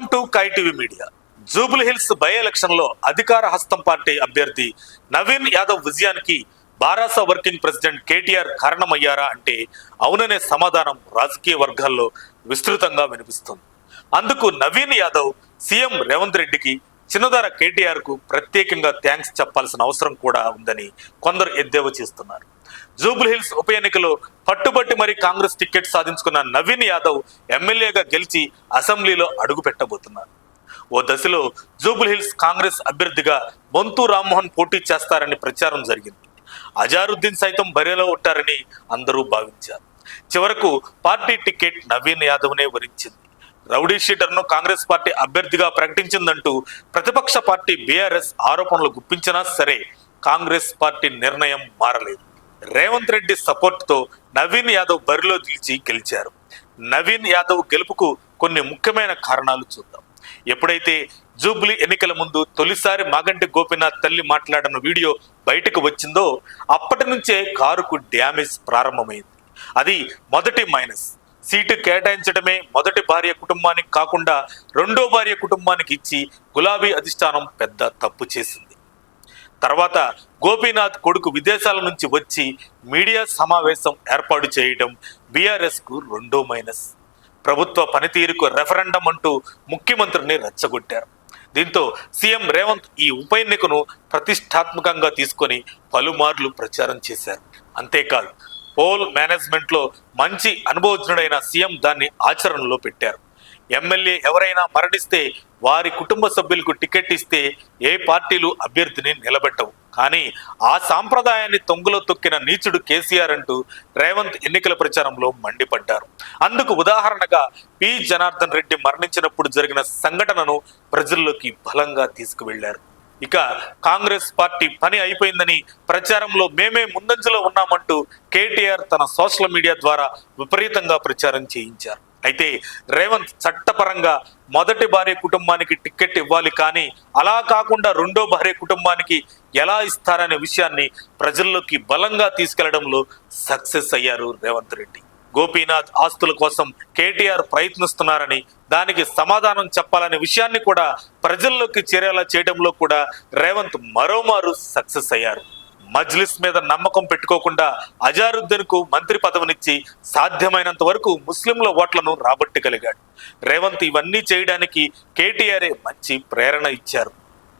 Welcome to కై TV media. Jubilee hills by election లో అధికార హస్తం పార్టీ అభ్యర్థి నవీన్ యాదవ్ విజయానికి బారాస వర్కింగ్ ప్రెసిడెంట్ కేటీఆర్ కారణమయ్యారా అంటే అవుననే సమాధానం రాజకీయ వర్గాల్లో విస్తృతంగా వినిపిస్తుంది. అందుకు నవీన్ యాదవ్ సీఎం రేవంత్ రెడ్డికి, చిన్నదార కేటీఆర్ కు ప్రత్యేకంగా థ్యాంక్స్ చెప్పాల్సిన అవసరం కూడా ఉందని కొందరు ఎద్దేవా చేస్తున్నారు. జూబ్లీ హిల్స్ ఉప ఎన్నికలో పట్టుబట్టి మరీ కాంగ్రెస్ టికెట్ సాధించుకున్న నవీన్ యాదవ్ ఎమ్మెల్యేగా గెలిచి అసెంబ్లీలో అడుగు పెట్టబోతున్నారు. ఓ దశలో జూబ్లీ హిల్స్ కాంగ్రెస్ అభ్యర్థిగా బొంతు రామ్మోహన్ పోటీ చేస్తారని ప్రచారం జరిగింది. అజారుద్దీన్ సైతం బరిలో ఉంటారని అందరూ భావించారు. చివరకు పార్టీ టికెట్ నవీన్ యాదవ్నే వరించింది. రౌడీ షీటర్ను కాంగ్రెస్ పార్టీ అభ్యర్థిగా ప్రకటించిందంటూ ప్రతిపక్ష పార్టీ బీఆర్ఎస్ ఆరోపణలు గుప్పించినా సరే కాంగ్రెస్ పార్టీ నిర్ణయం మారలేదు. రేవంత్ రెడ్డి సపోర్ట్ తో నవీన్ యాదవ్ బరిలో నిలిచి గెలిచారు. నవీన్ యాదవ్ గెలుపుకు కొన్ని ముఖ్యమైన కారణాలు చూద్దాం. ఎప్పుడైతే జూబ్లీ ఎన్నికల ముందు తొలిసారి మాగంటి గోపీనాథ్ తల్లి మాట్లాడిన వీడియో బయటకు వచ్చిందో అప్పటి నుంచే కారుకు డ్యామేజ్ ప్రారంభమైంది. అది మొదటి మైనస్. సీటు కేటాయించడమే మొదటి భార్య కుటుంబానికి కాకుండా రెండో భార్య కుటుంబానికి ఇచ్చి గులాబీ అధిష్టానం పెద్ద తప్పు చేసింది. తర్వాత గోపీనాథ్ కొడుకు విదేశాల నుంచి వచ్చి మీడియా సమావేశం ఏర్పాటు చేయడం బీఆర్ఎస్ కు రెండో మైనస్. ప్రభుత్వ పనితీరుకు రెఫరెండం అంటూ ముఖ్యమంత్రిని రెచ్చగొట్టారు. దీంతో సీఎం రేవంత్ ఈ ఉప ఎన్నికను ప్రతిష్టాత్మకంగా తీసుకొని పలుమార్లు ప్రచారం చేశారు. అంతేకాదు పోల్ మేనేజ్మెంట్ లో మంచి అనుభవజ్ఞుడైన సీఎం దాన్ని ఆచరణలో పెట్టారు. ఎమ్మెల్యే ఎవరైనా మరణిస్తే వారి కుటుంబ సభ్యులకు టికెట్ ఇస్తే ఏ పార్టీలు అభ్యర్థిని నిలబెట్టవు. కానీ ఆ సాంప్రదాయాన్ని తొంగలో తొక్కిన నీచుడు కేసీఆర్ అంటూ రేవంత్ ఎన్నికల ప్రచారంలో మండిపడ్డారు. అందుకు ఉదాహరణగా పి జనార్దన్ రెడ్డి మరణించినప్పుడు జరిగిన సంఘటనను ప్రజల్లోకి బలంగా తీసుకువెళ్లారు. ఇక కాంగ్రెస్ పార్టీ పని అయిపోయిందని ప్రచారంలో మేమే ముందంజలో ఉన్నామంటూ కేటీఆర్ తన సోషల్ మీడియా ద్వారా విపరీతంగా ప్రచారం చేయించారు. అయితే రేవంత్ చట్టపరంగా మొదటి భార్య కుటుంబానికి టికెట్ ఇవ్వాలి, కానీ అలా కాకుండా రెండో భార్య కుటుంబానికి ఎలా ఇస్తారనే విషయాన్ని ప్రజల్లోకి బలంగా తీసుకెళ్లడంలో సక్సెస్ అయ్యారు రేవంత్ రెడ్డి. గోపీనాథ్ ఆస్తుల కోసం కేటీఆర్ ప్రయత్నిస్తున్నారని, దానికి సమాధానం చెప్పాలనే విషయాన్ని కూడా ప్రజల్లోకి చేరేలా చేయడంలో కూడా రేవంత్ మరోమారు సక్సెస్ అయ్యారు. మజ్లిస్ మీద నమ్మకం పెట్టుకోకుండా అజారుద్దీన్ కు మంత్రి పదవినిచ్చి సాధ్యమైనంత వరకు ముస్లింల ఓట్లను రాబట్టగలిగాడు. రేవంత్ ఇవన్నీ చేయడానికి కేటీఆర్ఏ మంచి ప్రేరణ ఇచ్చారు.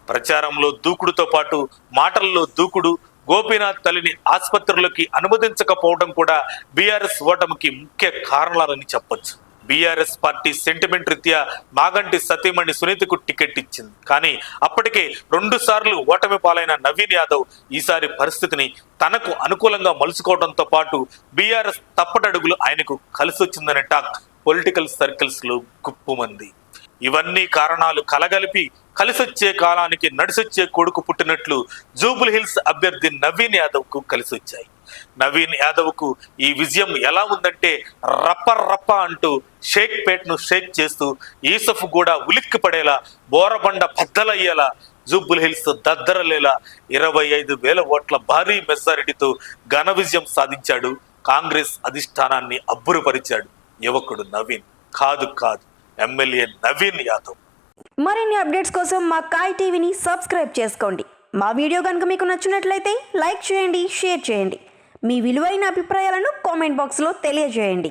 ప్రచారంలో దూకుడుతో పాటు మాటల్లో దూకుడు, గోపీనాథ్ తల్లిని ఆసుపత్రులకి అనుమతించకపోవడం కూడా బీఆర్ఎస్ ఓటమికి ముఖ్య కారణాలని చెప్పొచ్చు. బీఆర్ఎస్ పార్టీ సెంటిమెంట్ రీత్యా మాగంటి సతీమణి సునీతకు టికెట్ ఇచ్చింది. కానీ అప్పటికే 2 సార్లు ఓటమి పాలైన నవీన్ యాదవ్ ఈసారి పరిస్థితిని తనకు అనుకూలంగా మలుచుకోవడంతో పాటు బీఆర్ఎస్ తప్పటడుగులు ఆయనకు కలిసి వచ్చిందనే టాక్ పొలిటికల్ సర్కిల్స్ లో గుప్పుమంది. ఇవన్నీ కారణాలు కలగలిపి కలిసొచ్చే కాలానికి నడిసొచ్చే కొడుకు పుట్టినట్లు జూబ్లీ హిల్స్ అభ్యర్థి నవీన్ యాదవ్ కు కలిసొచ్చాయి. నవీన్ యాదవ్ కు ఈ విజయం ఎలా ఉందంటే రప్ప రప్ప అంటూ షేక్ పేట్ ను షేక్ చేస్తూ యూసఫ్ కూడా ఉలిక్కి పడేలా, బోరబండ బద్దలయ్యేలా, జూబ్లీ హిల్స్ దద్దరలేలా 25,000 ఓట్ల భారీ మెజారిటీతో ఘన విజయం సాధించాడు. కాంగ్రెస్ అధిష్టానాన్ని అబ్బురపరిచాడు యువకుడు నవీన్. కాదు ఎమ్మెల్యే నవీన్ యాదవ్. మరిన్ని అప్డేట్స్ కోసం మా కాయ్ టీవీని సబ్స్క్రైబ్ చేసుకోండి. మా వీడియో కనుక మీకు నచ్చినట్లయితే లైక్ చేయండి, షేర్ చేయండి. మీ విలువైన అభిప్రాయాలను కామెంట్ బాక్స్లో తెలియజేయండి.